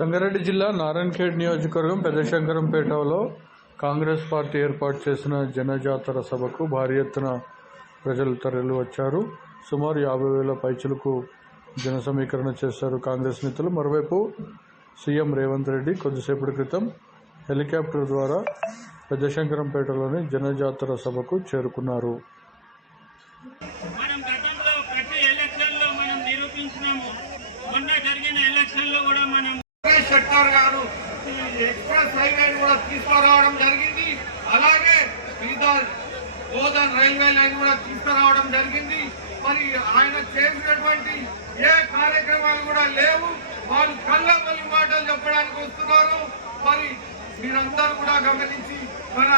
సంగారెడ్డి జిల్లా నారాయణఖేడ్ నియోజకవర్గం పెద్దశంకరంపేటలో కాంగ్రెస్ పార్టీ ఏర్పాటు చేసిన జనజాతర సభకు భారీ ఎత్తున ప్రజలు తరలి వచ్చారు. సుమారు 50,000 పైచిలకు జన సమీకరణ చేశారు కాంగ్రెస్ నేతలు. మరోవైపు సీఎం రేవంత్ రెడ్డి కొద్దిసేపటి క్రితం హెలికాప్టర్ ద్వారా పెద్దశంకరంపేటలోని జనజాతర సభకు చేరుకున్నారు. షెట్టర్ గారు ఎక్స్ప్రెస్ హైవేని కూడా తీసుకురావడం జరిగింది. అలాగే గోదావరి రైల్వే లైన్ కూడా తీసుకురావడం జరిగింది. మరి ఆయన చేసినటువంటి ఏ కార్యక్రమాలు కూడా లేవు. వాళ్ళు కళ్ళబల్లి మాటలు చెప్పడానికి వస్తున్నారు. మరి మీరందరూ కూడా గమనించి మన